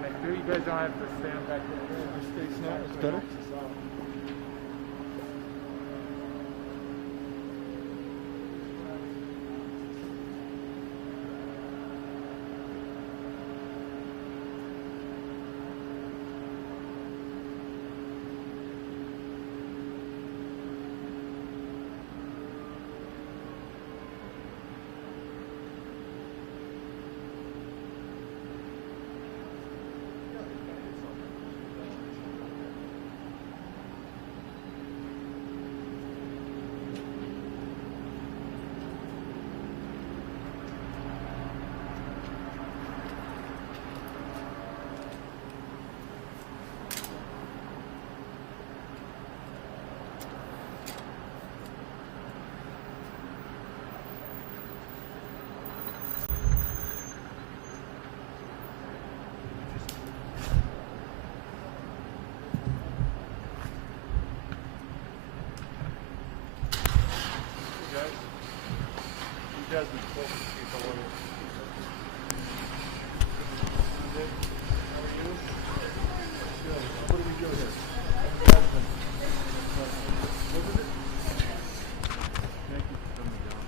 ironic. You guys don't have to stand back there. Just stay snap. It's better. You guys been talking to people over here. How are you? Good. What do we do here? Jasmine. What is it? Thank you for coming down.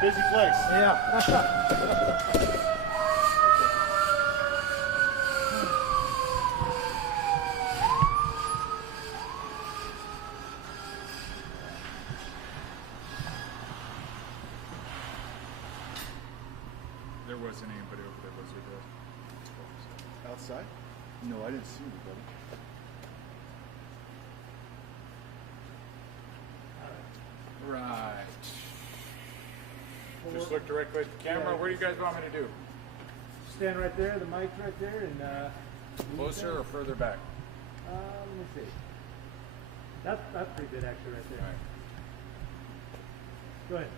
Busy place. Yeah. There wasn't anybody over there, was there? Outside? No, I didn't see anybody. Right. Just look directly at the camera. What do you guys want me to do? Stand right there, the mic's right there, and Closer or further back? let me see. That's pretty good actually right there. All right. Go ahead.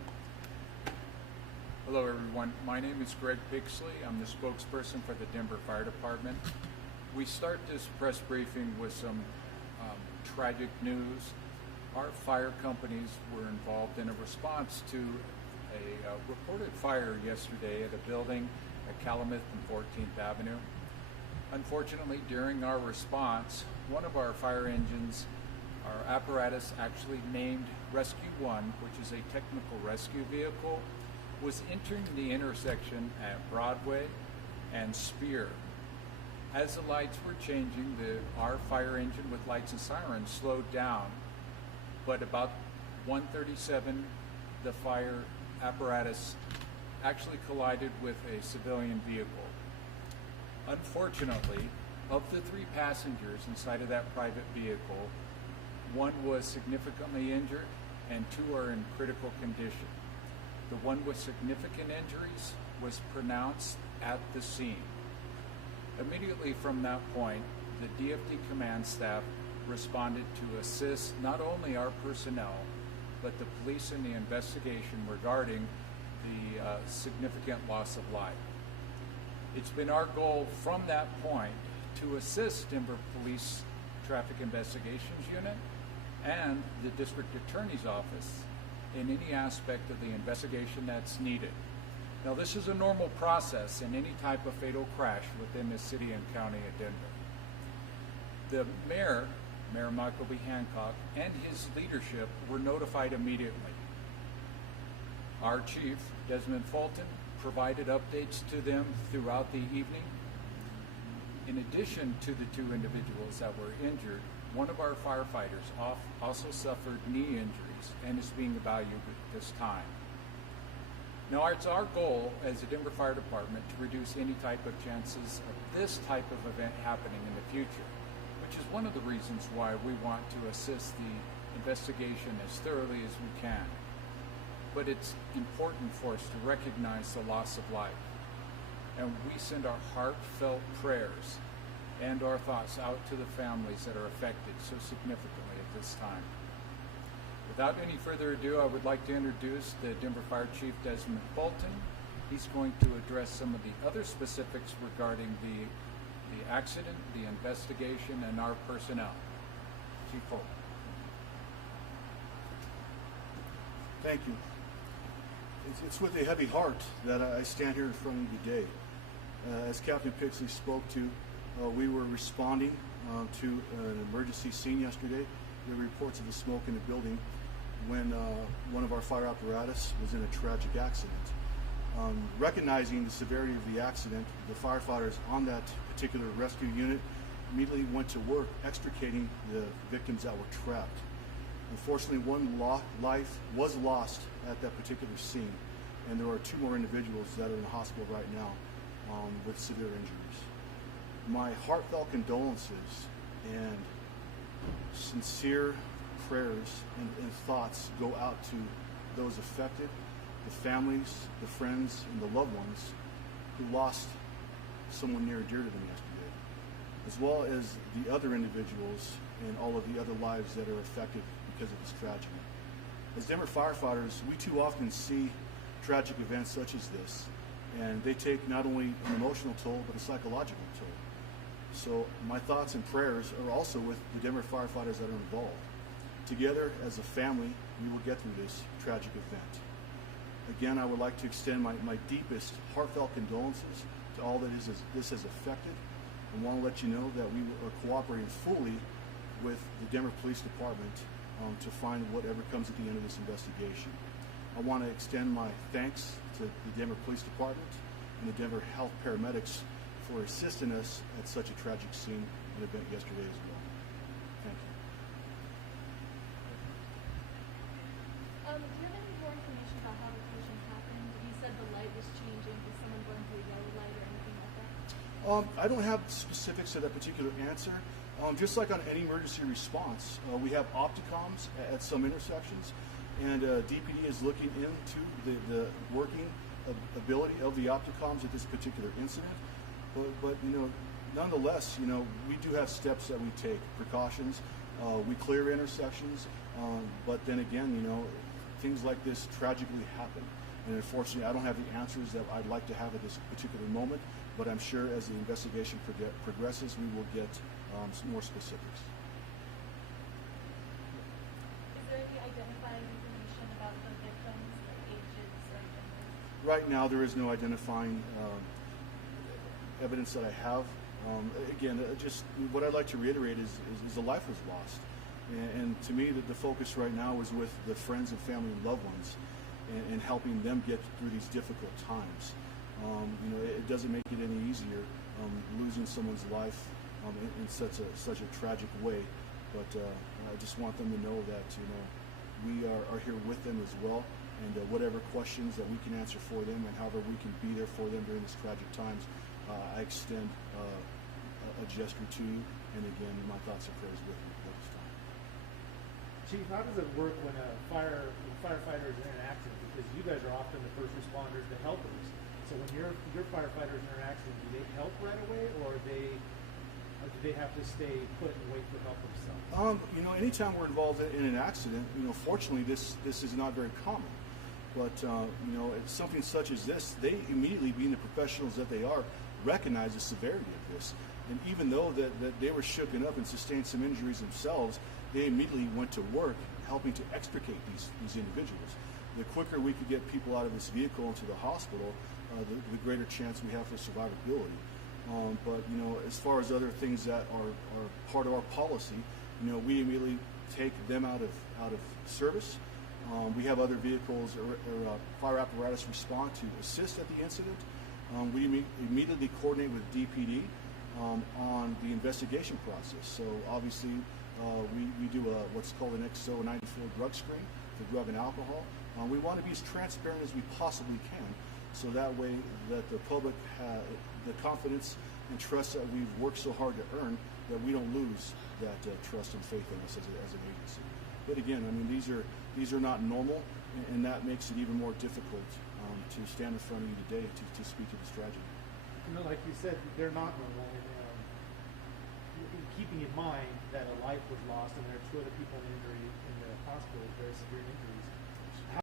Hello everyone, my name is Greg Pixley. I'm the spokesperson for the Denver Fire Department. We start this press briefing with some tragic news. Our fire companies were involved in a response to a reported fire yesterday at a building at Calumet and 14th Avenue. Unfortunately, during our response, one of our fire engines, our apparatus actually named Rescue 1, which is a technical rescue vehicle, was entering the intersection at Broadway and Spear. As the lights were changing, our fire engine with lights and sirens slowed down, but about 1:37, the fire apparatus actually collided with a civilian vehicle. Unfortunately, of the 3 passengers inside of that private vehicle, 1 was significantly injured and 2 are in critical condition. The one with significant injuries was pronounced at the scene. Immediately from that point, the DFD command staff responded to assist not only our personnel, but the police in the investigation regarding the significant loss of life. It's been our goal from that point to assist Denver Police Traffic Investigations Unit and the District Attorney's Office in any aspect of the investigation that's needed. Now, this is a normal process in any type of fatal crash within the city and county of Denver. The Mayor Michael B. Hancock, and his leadership were notified immediately. Our Chief, Desmond Fulton, provided updates to them throughout the evening. In addition to the 2 individuals that were injured, one of our firefighters also suffered knee injuries and is being evaluated at this time. Now, it's our goal as the Denver Fire Department to reduce any type of chances of this type of event happening in the future, which is one of the reasons why we want to assist the investigation as thoroughly as we can. But it's important for us to recognize the loss of life. And we send our heartfelt prayers and our thoughts out to the families that are affected so significantly at this time. Without any further ado, I would like to introduce the Denver Fire Chief, Desmond Bolton. He's going to address some of the other specifics regarding the accident, the investigation, and our personnel. Chief Bolton. Thank you. It's with a heavy heart that I stand here in front of you today. As Captain Pixley spoke to, we were responding to an emergency scene yesterday. There were reports of the smoke in the building when one of our fire apparatus was in a tragic accident. Recognizing the severity of the accident, the firefighters on that particular rescue unit immediately went to work extricating the victims that were trapped. Unfortunately, one life was lost at that particular scene, and there are 2 more individuals that are in the hospital right now with severe injuries. My heartfelt condolences and sincere prayers and thoughts go out to those affected, the families, the friends, and the loved ones who lost someone near and dear to them yesterday, as well as the other individuals and all of the other lives that are affected because of this tragedy. As Denver firefighters, we too often see tragic events such as this, and they take not only an emotional toll, but a psychological toll. So my thoughts and prayers are also with the Denver firefighters that are involved. Together, as a family, we will get through this tragic event. Again, I would like to extend my deepest heartfelt condolences to all that this has affected, and want to let you know that we are cooperating fully with the Denver Police Department to find whatever comes at the end of this investigation. I want to extend my thanks to the Denver Police Department and the Denver Health Paramedics for assisting us at such a tragic scene and event yesterday as well. Thank you. Do you have any more information about how the collision happened? You said the light was changing. Did someone run through a yellow light or anything like that? I don't have specifics to that particular answer. Just like on any emergency response, we have opticoms at some intersections, and DPD is looking into the working ability of the opticoms at this particular incident. But nonetheless, we do have steps that we take, precautions. We clear intersections, but then again, things like this tragically happen. And unfortunately, I don't have the answers that I'd like to have at this particular moment, but I'm sure as the investigation progresses, we will get some more specifics. Is there any identifying information about the victims, their ages, or genders? Right now, there is no identifying evidence that I have. Again, just what I'd like to reiterate is a life was lost. And to me, the focus right now is with the friends and family and loved ones and helping them get through these difficult times. It doesn't make it any easier losing someone's life in such a tragic way. But I just want them to know that we are here with them as well, and whatever questions that we can answer for them, and however we can be there for them during these tragic times, I extend a gesture to you, and again, my thoughts and prayers with you at this time. Chief, how does it work when a firefighter is in an accident? Because you guys are often the first responders, the helpers. So when your firefighters in an accident, do they help right away, or do they have to stay put and wait for help themselves? Anytime we're involved in an accident, fortunately this is not very common. But it's something such as this, they immediately, being the professionals that they are, recognize the severity of this. And even though that they were shooken up and sustained some injuries themselves, they immediately went to work helping to extricate these individuals. The quicker we could get people out of this vehicle into the hospital, the greater chance we have for survivability. But as far as other things that are part of our policy, we immediately take them out of service. We have other vehicles or fire apparatus respond to assist at the incident. We immediately coordinate with DPD on the investigation process. So obviously, we do what's called an XO 94 drug screen for drug and alcohol. We want to be as transparent as we possibly can, so that way that the public has the confidence and trust that we've worked so hard to earn, that we don't lose that trust and faith in us as an agency. But again, these are not normal, and that makes it even more difficult to stand in front of you today to speak to this tragedy. Like you said, they're not normal. And keeping in mind that a life was lost and there are 2 other people injured in the hospital with very severe injuries.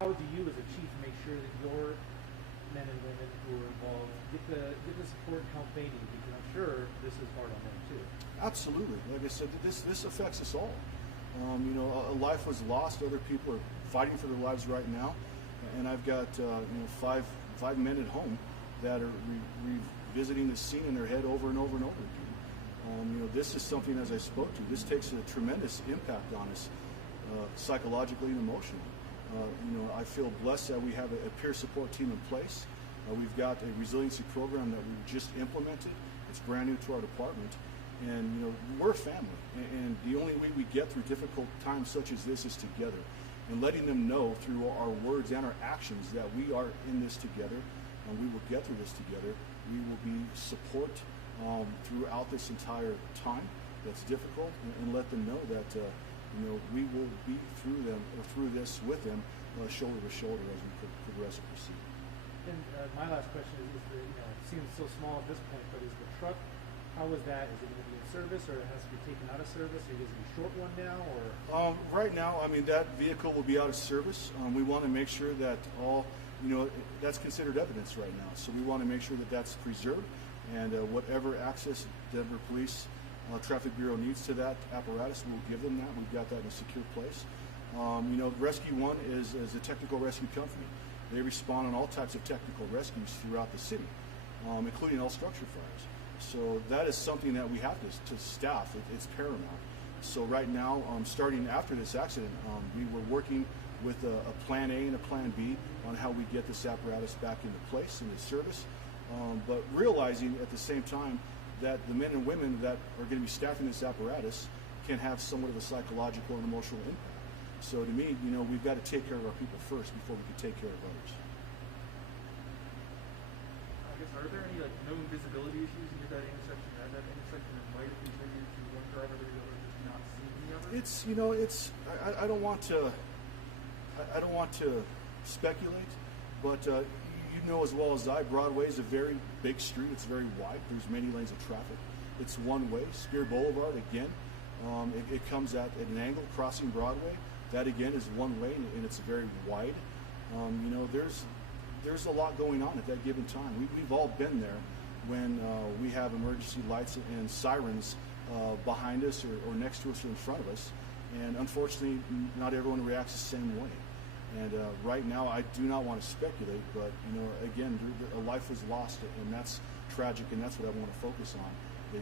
How do you, as a chief, make sure that your men and women who are involved get the support and help they need? Because I'm sure this is hard on them too. Absolutely. Like I said, this affects us all. You know, a life was lost. Other people are fighting for their lives right now, and I've got you know, five men at home that are revisiting the scene in their head over and over and over again. You know, this is something, as I spoke to, this takes a tremendous impact on us, psychologically and emotionally. You know, I feel blessed that we have a peer support team in place. We've got a resiliency program that we've just implemented. It's brand new to our department. And, you know, we're a family. And the only way we get through difficult times such as this is together. And letting them know through our words and our actions that we are in this together, and we will get through this together. We will be support throughout this entire time that's difficult, and let them know that you know, we will be through them, or through this with them, shoulder to shoulder as we progress and proceed. And my last question is the, you know, it seems so small at this point, but is the truck, how is that? Is it going to be in service, or it has to be taken out of service? Are you guys going to be short one now, or? Right now, I mean, that vehicle will be out of service. We want to make sure that all, you know, that's considered evidence right now. So we want to make sure that that's preserved, and whatever access Denver Police Traffic Bureau needs to that apparatus, we'll give them that. We've got that in a secure place. You know, Rescue One is a technical rescue company. They respond on all types of technical rescues throughout the city, including all structure fires. So that is something that we have to staff. It's paramount. So right now, starting after this accident, we were working with a plan A and a plan B on how we get this apparatus back into place, into service, but realizing at the same time that the men and women that are going to be staffing this apparatus can have somewhat of a psychological and emotional impact. So to me, you know, we've got to take care of our people first before we can take care of others. I guess, are there any like known visibility issues near that intersection? At that intersection that might have contributed to one driver or the other just not seeing the other? It's, you know, it's, I don't want to speculate, but you know as well as I, Broadway is a very big street. It's very wide. There's many lanes of traffic. It's one way. Spear Boulevard, again, it comes at an angle crossing Broadway. That again is one way, and it's very wide. You know, there's a lot going on at that given time. We've all been there when we have emergency lights and sirens behind us or next to us or in front of us. And unfortunately, not everyone reacts the same way. And right now, I do not want to speculate, but, you know, again, a life was lost, and that's tragic, and that's what I want to focus on,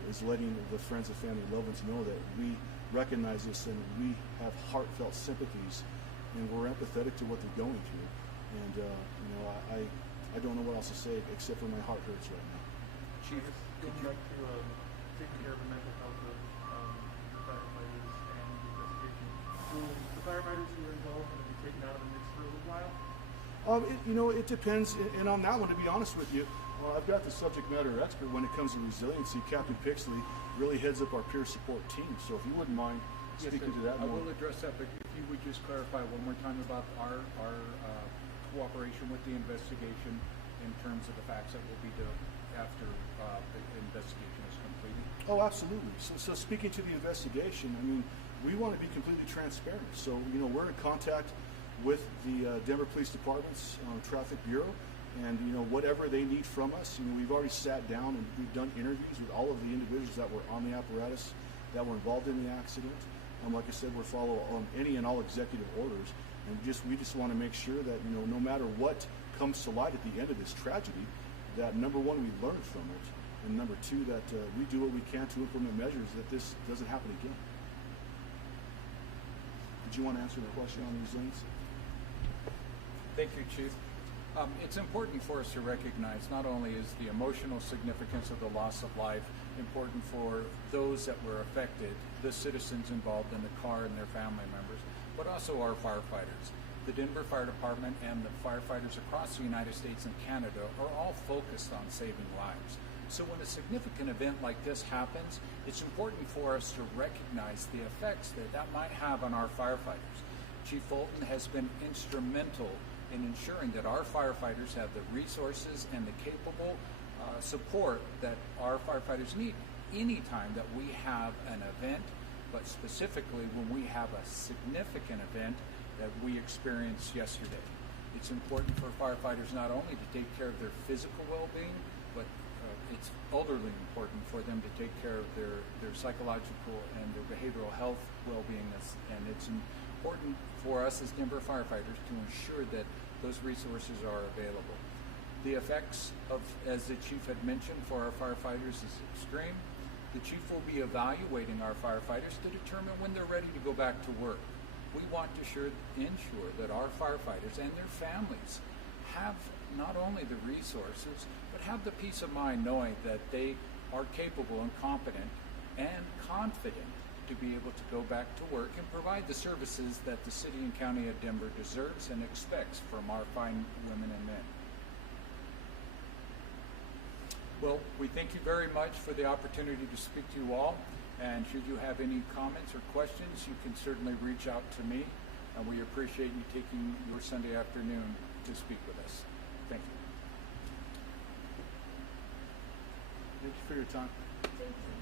is letting the friends and family and loved ones know that we recognize this and we have heartfelt sympathies, and we're empathetic to what they're going through. And, you know, I don't know what else to say except for my heart hurts right now. Chief, Going back to taking care of the mental health of the firefighters and the investigation, will the firefighters who are involved going to be taken out of the mix for a little while? You know, it depends. And on that one, to be honest with you, I've got the subject matter expert when it comes to resiliency. Captain Pixley really heads up our peer support team. So if you wouldn't mind speaking to that I more. will address that, but if you would just clarify one more time about our cooperation with the investigation in terms of the facts that will be done after the investigation is completed. Oh, absolutely. So speaking to the investigation, I mean, we want to be completely transparent. So, you know, we're in contact with the Denver Police Department's Traffic Bureau, and, you know, whatever they need from us, you know, we've already sat down and we've done interviews with all of the individuals that were on the apparatus that were involved in the accident. Like I said, we're follow any and all executive orders, and we just want to make sure that, you know, no matter what comes to light at the end of this tragedy, that number one, we learn from it, and number two, that we do what we can to implement measures that this doesn't happen again. Did you want to answer the question on resilience? Thank you, Chief. It's important for us to recognize not only is the emotional significance of the loss of life important for those that were affected, the citizens involved in the car and their family members, but also our firefighters. The Denver Fire Department and the firefighters across the United States and Canada are all focused on saving lives. So when a significant event like this happens, it's important for us to recognize the effects that might have on our firefighters. Chief Fulton has been instrumental in ensuring that our firefighters have the resources and the capable support that our firefighters need anytime that we have an event but specifically when we have a significant event that we experienced yesterday. It's important for firefighters not only to take care of their physical well-being, but it's elderly important for them to take care of their psychological and their behavioral health well-being. And it's important for us as Denver firefighters to ensure that those resources are available. The effects of, as the chief had mentioned, for our firefighters is extreme. The chief will be evaluating our firefighters to determine when they're ready to go back to work. We want to ensure that our firefighters and their families have not only the resources, but have the peace of mind knowing that they are capable and competent and confident to be able to go back to work and provide the services that the city and county of Denver deserves and expects from our fine women and men. Well, we thank you very much for the opportunity to speak to you all. And should you have any comments or questions, you can certainly reach out to me. And we appreciate you taking your Sunday afternoon to speak with us. Thank you. Thank you for your time. Thank you.